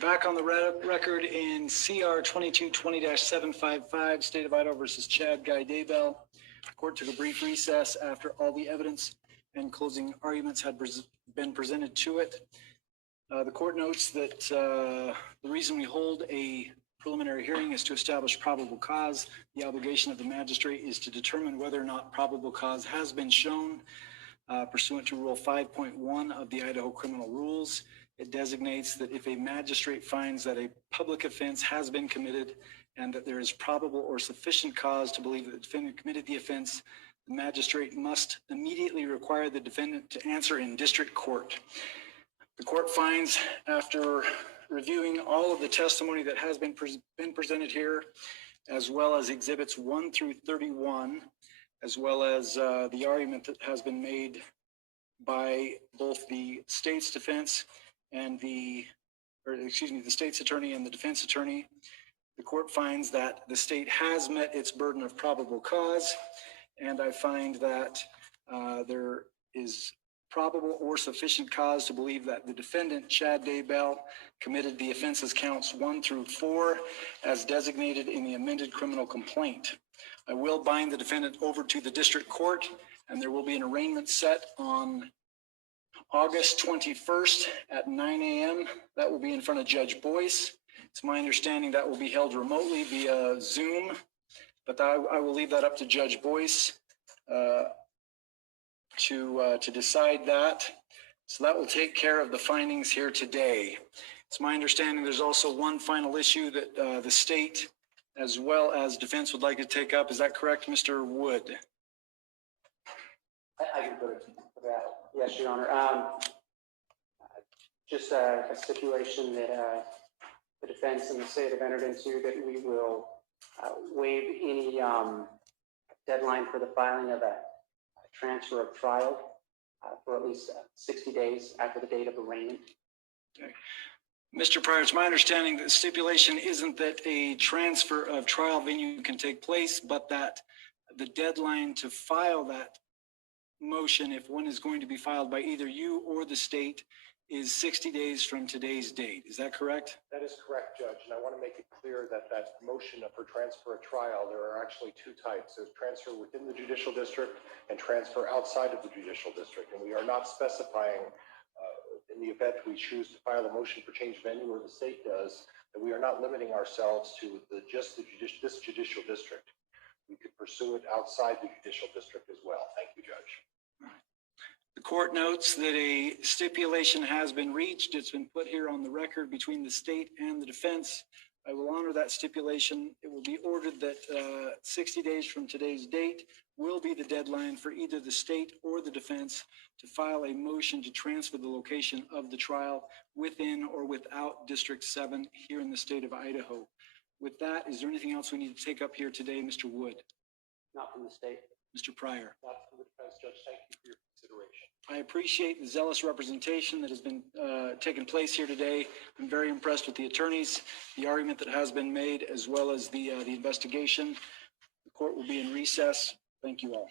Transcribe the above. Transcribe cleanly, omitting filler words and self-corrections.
Back on the record in CR 2220-755, State of Idaho versus Chad Guy Daybell. The court took a brief recess after all the evidence and closing arguments had been presented to it. The court notes that the reason we hold a preliminary hearing is to establish probable cause. The obligation of the magistrate is to determine whether or not probable cause has been shown pursuant to Rule 5.1 of the Idaho Criminal Rules. It designates that if a magistrate finds that a public offense has been committed and that there is probable or sufficient cause to believe that the defendant committed the offense, the magistrate must immediately require the defendant to answer in district court. The court finds, after reviewing all of the testimony that has been presented here, as well as exhibits 1 through 31, as well as the argument that has been made by both the state's defense and the state's attorney and the defense attorney, the court finds that the state has met its burden of probable cause, and I find that there is probable or sufficient cause to believe that the defendant, Chad Daybell, committed the offenses counts 1 through 4 as designated in the amended criminal complaint. I will bind the defendant over to the district court, and there will be an arraignment set on August 21st at 9 a.m. That will be in front of Judge Boyce. It's my understanding that will be held remotely via Zoom, but I will leave that up to Judge Boyce to decide that. So that will take care of the findings here today. It's my understanding there's also one final issue that the state as well as defense would like to take up. Is that correct, Mr. Wood? I can put it to that. Yes, Your Honor. Just a stipulation that the defense and the state have entered into that we will waive any deadline for the filing of a transfer of trial for at least 60 days after the date of arraignment. Okay. Mr. Pryor, it's my understanding that the stipulation isn't that a transfer of trial venue can take place, but that the deadline to file that motion, if one is going to be filed by either you or the state, is 60 days from today's date. Is that correct? That is correct, Judge. And I want to make it clear that that motion for transfer of trial, there are actually two types. There's transfer within the judicial district and transfer outside of the judicial district. And we are not specifying in the event we choose to file a motion for change venue or the state does, that we are not limiting ourselves to this judicial district. We could pursue it outside the judicial district as well. Thank you, Judge. The court notes that a stipulation has been reached. It's been put here on the record between the state and the defense. I will honor that stipulation. It will be ordered that 60 days from today's date will be the deadline for either the state or the defense to file a motion to transfer the location of the trial within or without District 7 here in the state of Idaho. With that, is there anything else we need to take up here today, Mr. Wood? Not from the state. Mr. Pryor? Not from the defense, Judge. Thank you for your consideration. I appreciate the zealous representation that has been taken place here today. I'm very impressed with the attorneys, the argument that has been made, as well as the investigation. The court will be in recess. Thank you all.